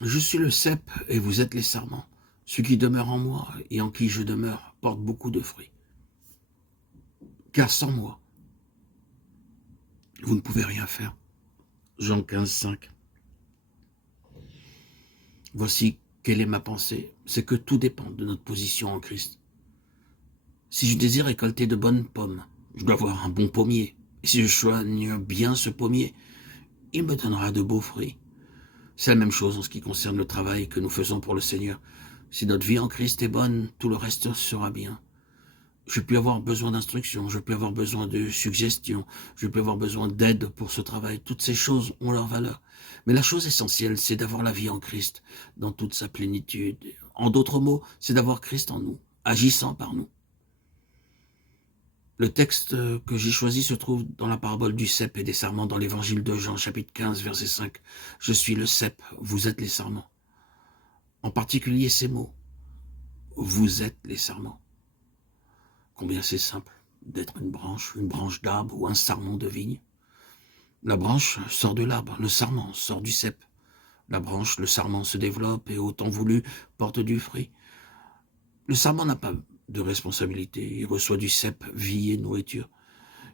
Je suis le cep et vous êtes les sarments. Celui qui demeure en moi et en qui je demeure porte beaucoup de fruits. Car sans moi, vous ne pouvez rien faire. Jean 15, 5. Voici quelle est ma pensée, c'est que tout dépend de notre position en Christ. Si je désire récolter de bonnes pommes, je dois avoir un bon pommier. Et si je soigne bien ce pommier, il me donnera de beaux fruits. C'est la même chose en ce qui concerne le travail que nous faisons pour le Seigneur. Si notre vie en Christ est bonne, tout le reste sera bien. Je peux avoir besoin d'instruction, je peux avoir besoin de suggestions, je peux avoir besoin d'aide pour ce travail. Toutes ces choses ont leur valeur. Mais la chose essentielle, c'est d'avoir la vie en Christ dans toute sa plénitude. En d'autres mots, c'est d'avoir Christ en nous, agissant par nous. Le texte que j'ai choisi se trouve dans la parabole du cep et des sarments dans l'évangile de Jean, chapitre 15, verset 5. Je suis le cep, vous êtes les sarments. En particulier ces mots. Vous êtes les sarments. Combien c'est simple d'être une branche d'arbre ou un sarment de vigne. La branche sort de l'arbre, le sarment sort du cep. La branche, le sarment se développe et, au temps voulu, porte du fruit. Le sarment n'a pas de responsabilité, il reçoit du cep, vie et nourriture.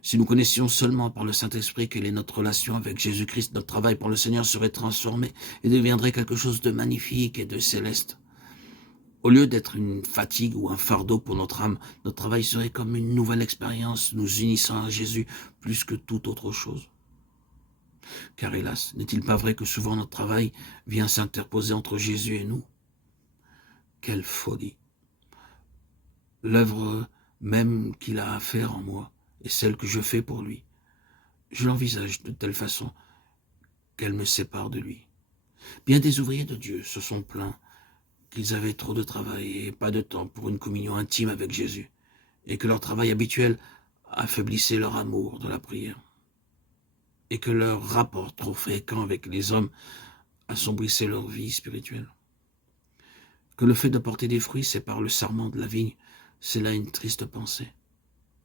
Si nous connaissions seulement par le Saint-Esprit quelle est notre relation avec Jésus-Christ, notre travail pour le Seigneur serait transformé et deviendrait quelque chose de magnifique et de céleste. Au lieu d'être une fatigue ou un fardeau pour notre âme, notre travail serait comme une nouvelle expérience nous unissant à Jésus plus que toute autre chose. Car hélas, n'est-il pas vrai que souvent notre travail vient s'interposer entre Jésus et nous? Quelle folie! L'œuvre même qu'il a à faire en moi est celle que je fais pour lui. Je l'envisage de telle façon qu'elle me sépare de lui. Bien des ouvriers de Dieu se sont plaints qu'ils avaient trop de travail et pas de temps pour une communion intime avec Jésus, et que leur travail habituel affaiblissait leur amour de la prière, et que leur rapport trop fréquent avec les hommes assombrissait leur vie spirituelle. Que le fait de porter des fruits sépare le sarment de la vigne, c'est là une triste pensée.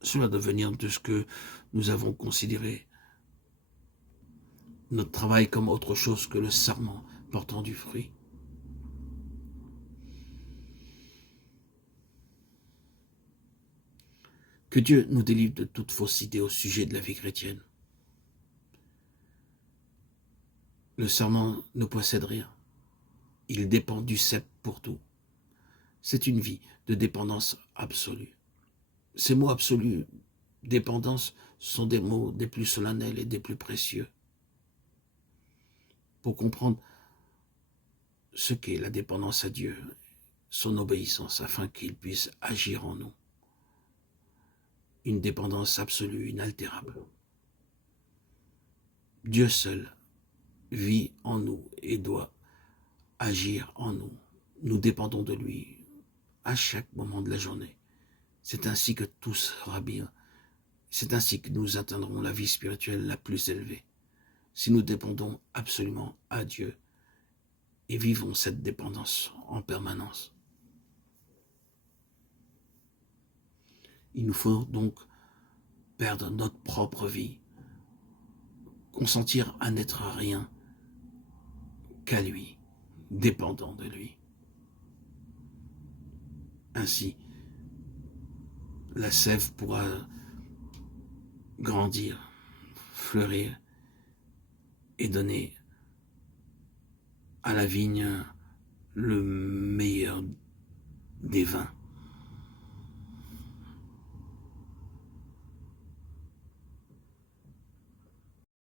Cela doit venir de ce que nous avons considéré notre travail comme autre chose que le sarment portant du fruit. Que Dieu nous délivre de toute fausse idée au sujet de la vie chrétienne. Le serment ne possède rien. Il dépend du cep pour tout. C'est une vie de dépendance absolue. Ces mots absolus, dépendance, sont des mots des plus solennels et des plus précieux. Pour comprendre ce qu'est la dépendance à Dieu, son obéissance, afin qu'il puisse agir en nous. Une dépendance absolue, inaltérable. Dieu seul vit en nous et doit agir en nous. Nous dépendons de lui à chaque moment de la journée. C'est ainsi que tout sera bien. C'est ainsi que nous atteindrons la vie spirituelle la plus élevée. Si nous dépendons absolument à Dieu et vivons cette dépendance en permanence. Il nous faut donc perdre notre propre vie, consentir à n'être rien qu'à lui, dépendant de lui. Ainsi, la sève pourra grandir, fleurir et donner à la vigne le meilleur des vins.